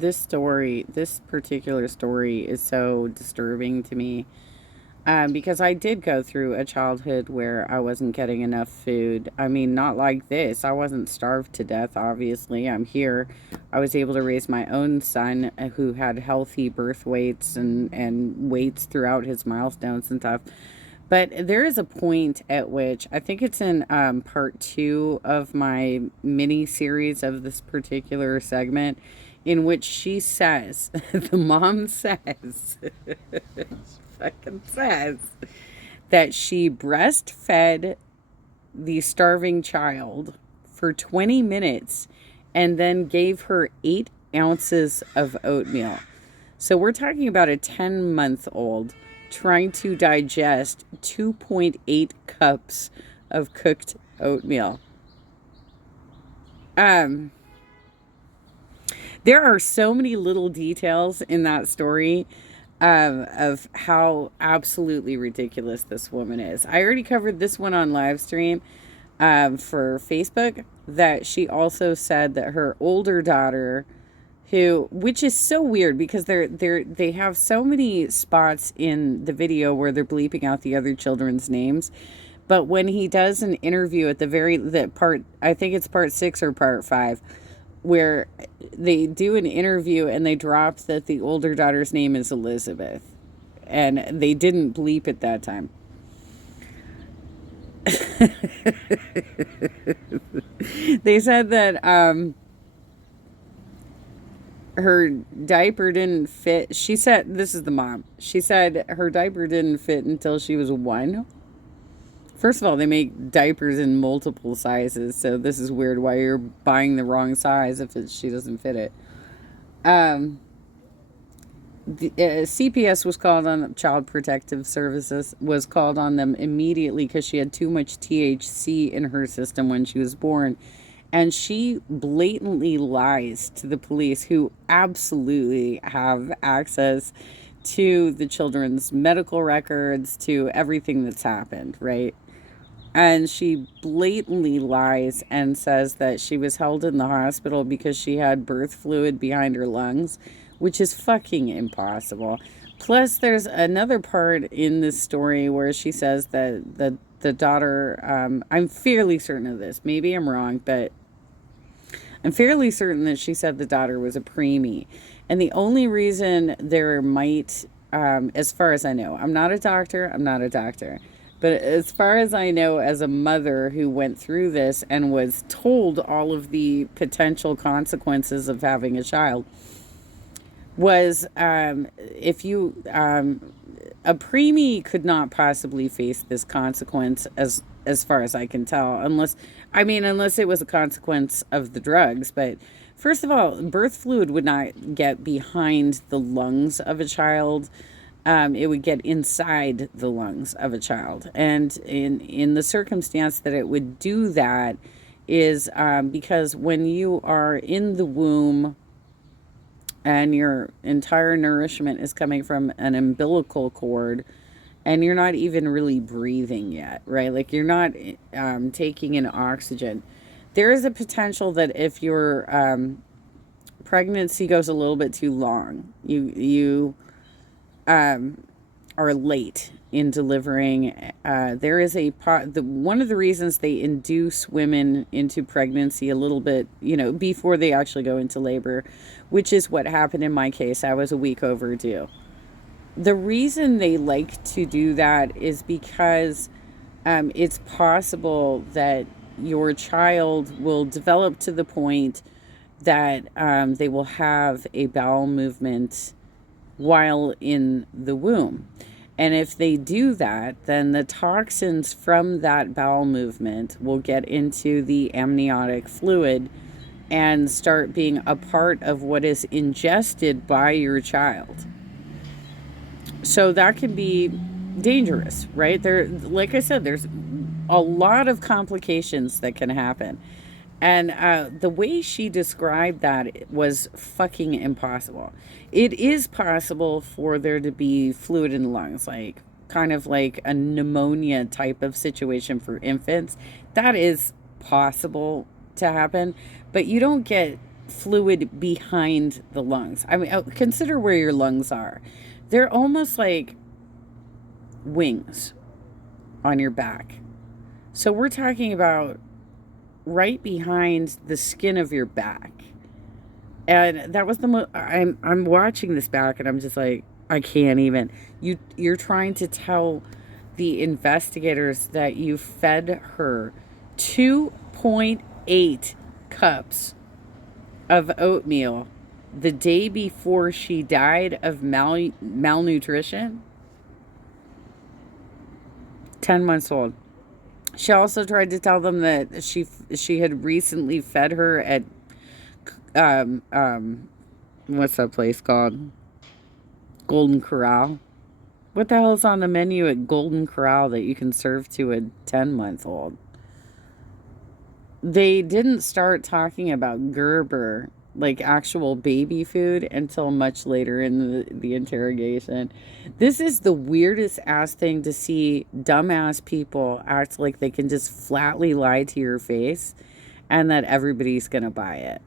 this particular story is so disturbing to me, because I did go through a childhood where I wasn't getting enough food. I mean, not like this. I wasn't starved to death, obviously. I'm here. I was able to raise my own son, who had healthy birth weights and weights throughout his milestones and stuff. But there is a point at which I think it's in part two of my mini series of this particular segment, in which she says, the mom says, fucking says, that she breastfed the starving child for 20 minutes and then gave her 8 ounces of oatmeal. So we're talking about a 10-month-old trying to digest 2.8 cups of cooked oatmeal. Um, there are so many little details in that story, of how absolutely ridiculous this woman is. I already covered this one on live stream, for Facebook, that she also said that her older daughter, who, which is so weird because they have so many spots in the video where they're bleeping out the other children's names, but when he does an interview at the part, I think it's part 6 or part 5, where they do an interview and they drop that the older daughter's name is Elizabeth, and they didn't bleep it that time. They said that her diaper didn't fit. She said, this is the mom. She said her diaper didn't fit until she was 1. First of all, they make diapers in multiple sizes, so this is weird why you're buying the wrong size if she doesn't fit it. Um, CPS was called on, Child Protective Services was called on them immediately because she had too much THC in her system when she was born. And she blatantly lies to the police, who absolutely have access to the children's medical records, to everything that's happened, right? And she blatantly lies and says that she was held in the hospital because she had birth fluid behind her lungs, which is fucking impossible. Plus, there's another part in this story where she says that the daughter, I'm fairly certain of this, maybe I'm wrong, but I'm fairly certain that she said the daughter was a preemie. And the only reason there might, as far as I know, I'm not a doctor, but as far as I know, as a mother who went through this and was told all of the potential consequences of having a child, was, if you, a preemie could not possibly face this consequence, as far as I can tell, unless it was a consequence of the drugs. But first of all, birth fluid would not get behind the lungs of a child. It would get inside the lungs of a child, and in the circumstance that it would do that is, because when you are in the womb and your entire nourishment is coming from an umbilical cord, and you're not even really breathing yet, right? Like, you're not taking in oxygen. There is a potential that if your pregnancy goes a little bit too long, you are late in delivering. There is one of the reasons they induce women into pregnancy a little bit, before they actually go into labor, which is what happened in my case. I was a week overdue. The reason they like to do that is because it's possible that your child will develop to the point that they will have a bowel movement while in the womb. And if they do that, then the toxins from that bowel movement will get into the amniotic fluid and start being a part of what is ingested by your child. So that can be dangerous, right? Like I said, there's a lot of complications that can happen. And the way she described that was fucking impossible. It is possible for there to be fluid in the lungs, like kind of like a pneumonia type of situation for infants. That is possible to happen, but you don't get fluid behind the lungs. I mean, consider where your lungs are. They're almost like wings on your back. So we're talking about right behind the skin of your back. And that was the most. I'm watching this back, and I'm just like, I can't even. You're trying to tell the investigators that you fed her 2.8 cups of oatmeal the day before she died of malnutrition. 10 months old. She also tried to tell them that she had recently fed her at um um what's that place called? Golden Corral. What the hell is on the menu at Golden Corral that you can serve to a 10-month-old? They didn't start talking about Gerber, like actual baby food, until much later in the interrogation. This is the weirdest ass thing to see dumbass people act like they can just flatly lie to your face and that everybody's gonna buy it.